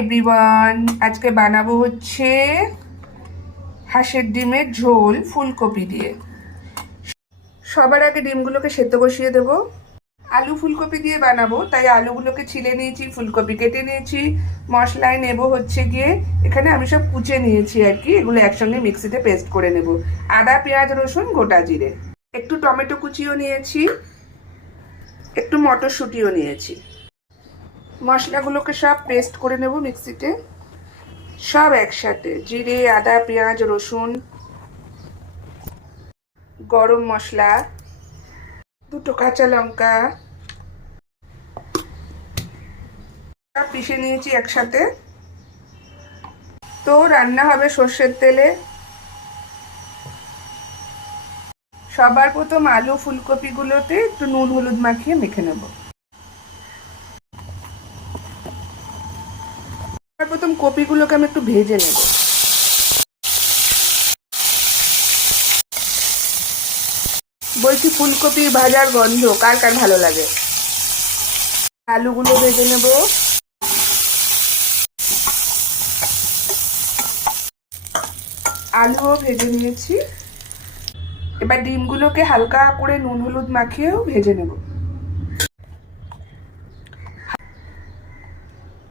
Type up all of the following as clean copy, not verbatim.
Everyone, আজকে বানাবো হচ্ছে হাঁসের ডিমের ঝোল ফুলকপি দিয়ে। সবার আগে ডিমগুলোকে সেদ্ধ বসিয়ে দেব। আলু ফুলকপি দিয়ে বানাবো, তাই আলুগুলোকে ছিলে নিয়েছি, ফুলকপি কেটে নিয়েছি। মশলায় নেব হচ্ছে গিয়ে, এখানে আমি সব কুচে নিয়েছি আর কি, এগুলো একসঙ্গে মিক্সিতে পেস্ট করে নেব। আদা, পেঁয়াজ, রসুন, গোটা জিরে, একটু টমেটো কুচিও নিয়েছি, একটু মটরশুঁটিও নিয়েছি। মশলাগুলোকে সব পেস্ট করে নেব মিক্সিতে, সব একসাথে। জিরে, আদা, পেঁয়াজ, রসুন, গরম মশলা, দুটো কাঁচা লঙ্কা সব পিষে নিয়েছি একসাথে। তো রান্না হবে সর্ষের তেলে। সবার প্রথম আলু ফুলকপিগুলোতে একটু নুন হলুদ মাখিয়ে মেখে নেব। সবার প্রথম কপিগুলোকে আমি একটু ভেজে নেব। বলছি, ফুলকপি ভাজার গন্ধ কার কার ভালো লাগে? আলুগুলো ভেজে নেব। আলুও ভেজে নিয়েছি। এবার ডিমগুলোকে হালকা করে নুন হলুদ মাখিয়েও ভেজে নেব।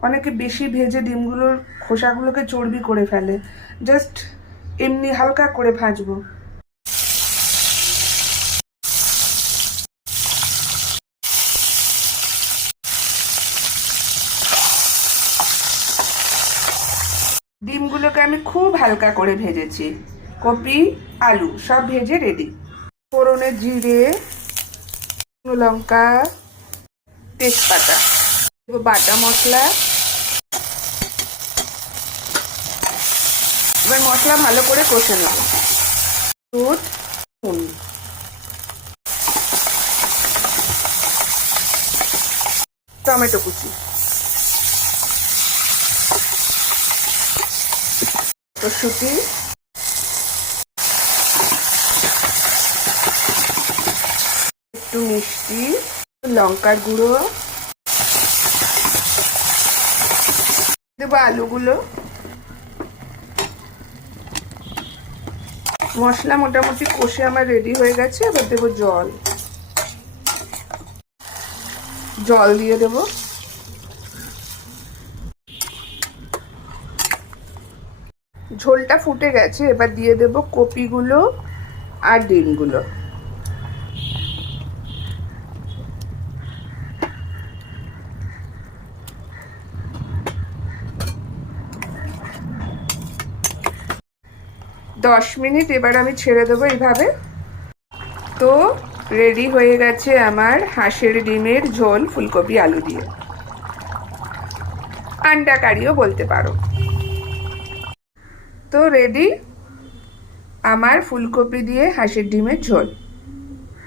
অনেকে বেশি ভেজে ডিমগুলোর খোসাগুলোকে চর্বি করে ফেলে, জাস্ট এমনি হালকা করে ভাজবো। ডিমগুলোকে আমি খুব হালকা করে ভেজেছি। কপি, আলু সব ভেজে রেডি। ফোড়নে জিরে, লঙ্কা, তেজপাতা, বাটা মশলা। এবার মশলা ভালো করে কষে নেব। দুধ, নুন, টমেটো কুচি, মটরশুঁটি, একটু মিষ্টি, লঙ্কার গুঁড়ো দেবো, আলুগুলো। মশলা মোটামুটি কষে আমার রেডি হয়ে গেছে। এবার দেবো জল। জল দিয়ে দেবো। ঝোলটা ফুটে গেছে, এবার দিয়ে দেবো কপিগুলো আর ডিমগুলো। দশ মিনিট এবার আমি ছেড়ে দেবো এইভাবে। তো রেডি হয়ে গেছে আমার হাঁসের ডিমের ঝোল ফুলকপি আলু দিয়ে, আন্ডা কারিও বলতে পারো। তো রেডি আমার ফুলকপি দিয়ে হাঁসের ডিমের ঝোল।